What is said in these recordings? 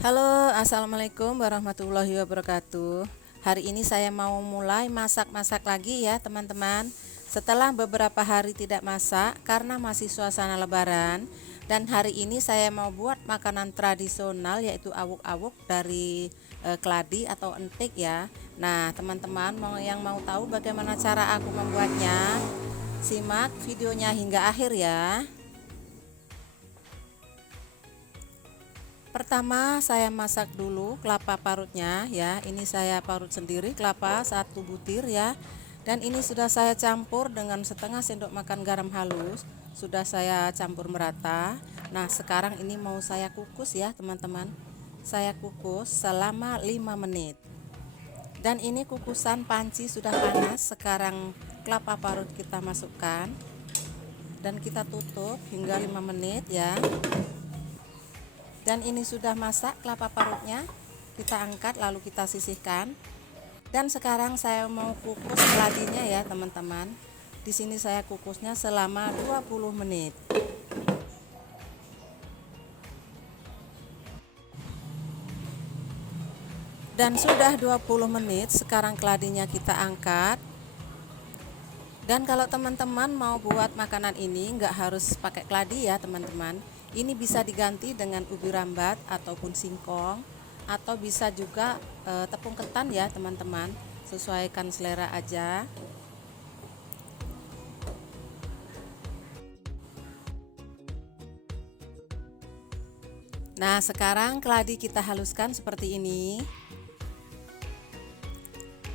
Halo, assalamualaikum warahmatullahi wabarakatuh. Hari ini saya mau mulai masak-masak lagi ya teman-teman. Setelah beberapa hari tidak masak karena masih suasana lebaran. Dan hari ini saya mau buat makanan tradisional yaitu awuk-awuk dari keladi atau entik ya. Nah teman-teman yang mau tahu bagaimana cara aku membuatnya, simak videonya hingga akhir ya. Pertama saya masak dulu kelapa parutnya ya. Ini saya parut sendiri kelapa 1 butir ya. Dan ini sudah saya campur dengan setengah sendok makan garam halus. Sudah saya campur merata. Nah sekarang ini mau saya kukus ya teman-teman. Saya kukus selama 5 menit. Dan ini kukusan panci sudah panas. Sekarang kelapa parut kita masukkan. Dan kita tutup hingga 5 menit ya. Dan ini sudah masak kelapa parutnya, kita angkat lalu kita sisihkan. Dan sekarang saya mau kukus keladinya ya teman-teman. Di sini saya kukusnya selama 20 menit. Dan sudah 20 menit, sekarang keladinya kita angkat. Dan kalau teman-teman mau buat makanan ini nggak harus pakai keladi ya teman-teman. Ini bisa diganti dengan ubi rambat ataupun singkong, atau bisa juga tepung ketan ya teman-teman. Sesuaikan selera aja. Nah sekarang keladi kita haluskan seperti ini.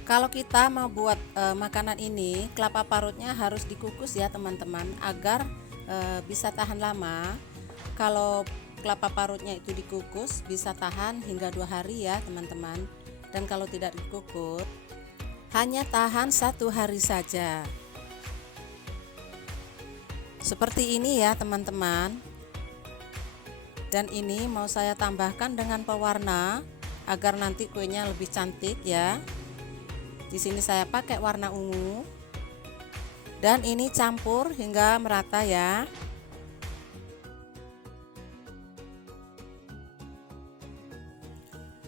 Kalau kita mau buat makanan ini, kelapa parutnya harus dikukus ya teman-teman, agar bisa tahan lama. Kalau kelapa parutnya itu dikukus bisa tahan hingga 2 hari ya teman-teman. Dan kalau tidak dikukus hanya tahan 1 hari saja. Seperti ini ya teman-teman. Dan ini mau saya tambahkan dengan pewarna agar nanti kuenya lebih cantik ya. Di sini saya pakai warna ungu. Dan ini campur hingga merata ya.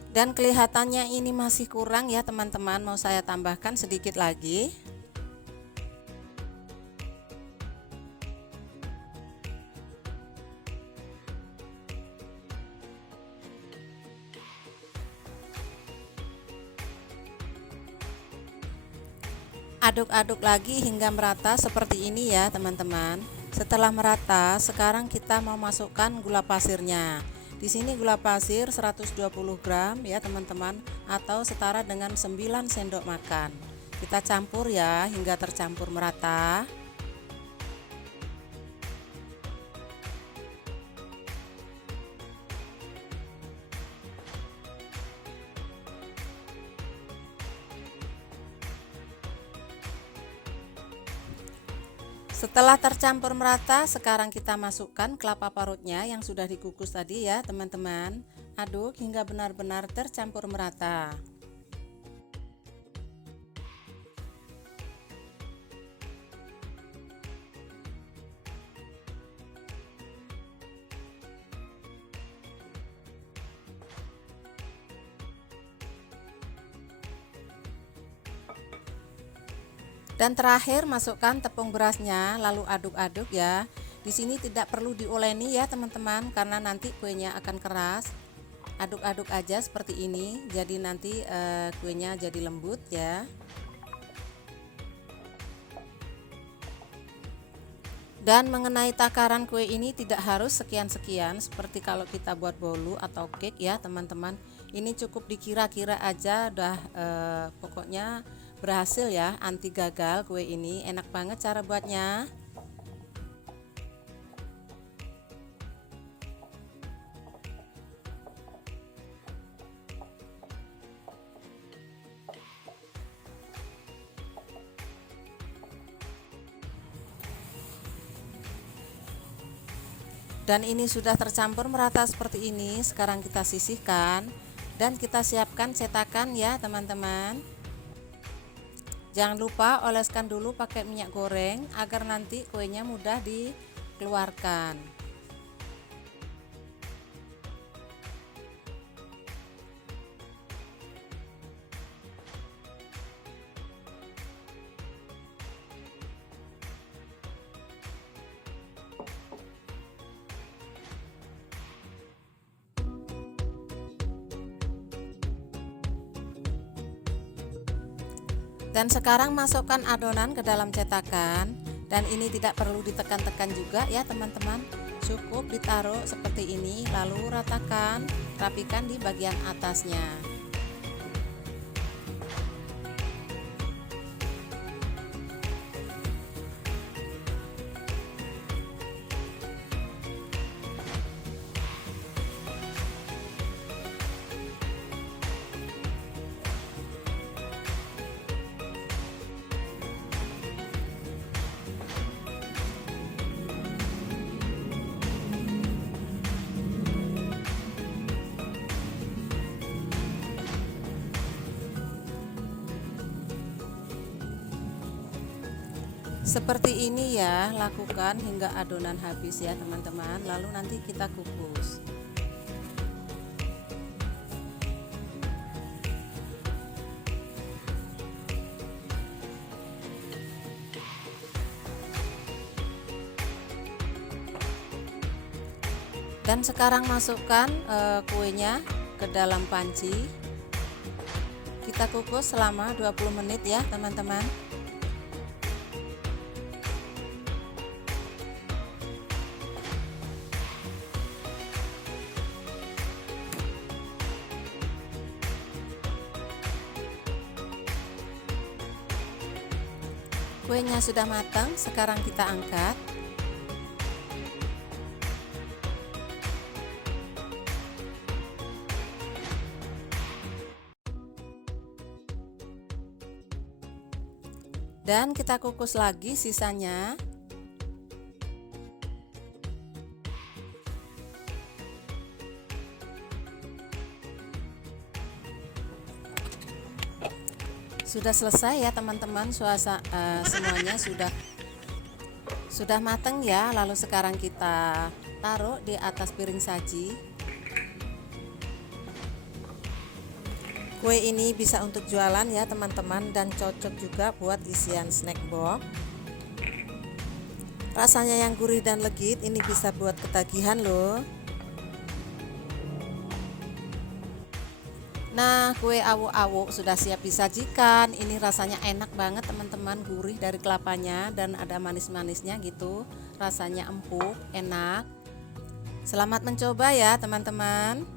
Dan kelihatannya ini masih kurang ya teman-teman, mau saya tambahkan sedikit lagi. Aduk-aduk lagi hingga merata seperti ini ya teman-teman. Setelah merata, sekarang kita mau masukkan gula pasirnya. Di sini gula pasir 120 gram ya teman-teman, atau setara dengan 9 sendok makan. Kita campur ya hingga tercampur merata. Setelah tercampur merata, sekarang kita masukkan kelapa parutnya yang sudah dikukus tadi ya teman-teman. Aduk hingga benar-benar tercampur merata. Dan terakhir masukkan tepung berasnya, lalu aduk-aduk ya. Di sini tidak perlu diuleni ya teman-teman, karena nanti kuenya akan keras. Aduk-aduk aja seperti ini, jadi nanti kuenya jadi lembut ya. Dan mengenai takaran kue ini tidak harus sekian-sekian seperti kalau kita buat bolu atau cake ya teman-teman. Ini cukup dikira-kira aja, udah pokoknya berhasil ya, anti gagal kue ini. Enak banget cara buatnya. Dan ini sudah tercampur merata seperti ini. Sekarang kita sisihkan dan kita siapkan cetakan ya teman-teman. Jangan lupa oleskan dulu pakai minyak goreng agar nanti kuenya mudah dikeluarkan. Dan sekarang masukkan adonan ke dalam cetakan, dan ini tidak perlu ditekan-tekan juga ya teman-teman. Cukup ditaruh seperti ini, lalu ratakan, rapikan di bagian atasnya. Seperti ini ya, lakukan hingga adonan habis ya teman-teman. Lalu nanti kita kukus. Dan sekarang masukkan kuenya ke dalam panci. Kita kukus selama 20 menit ya teman-teman. Kuenya sudah matang, sekarang kita angkat. Dan kita kukus lagi sisanya. Sudah selesai ya teman-teman, semuanya sudah matang ya. Lalu sekarang kita taruh di atas piring saji. Kue ini bisa untuk jualan ya teman-teman, dan cocok juga buat isian snack box. Rasanya yang gurih dan legit, ini bisa buat ketagihan loh. Nah, kue awuk-awuk sudah siap disajikan. Ini rasanya enak banget teman-teman, gurih dari kelapanya dan ada manis-manisnya gitu. Rasanya empuk, enak. Selamat mencoba ya teman-teman.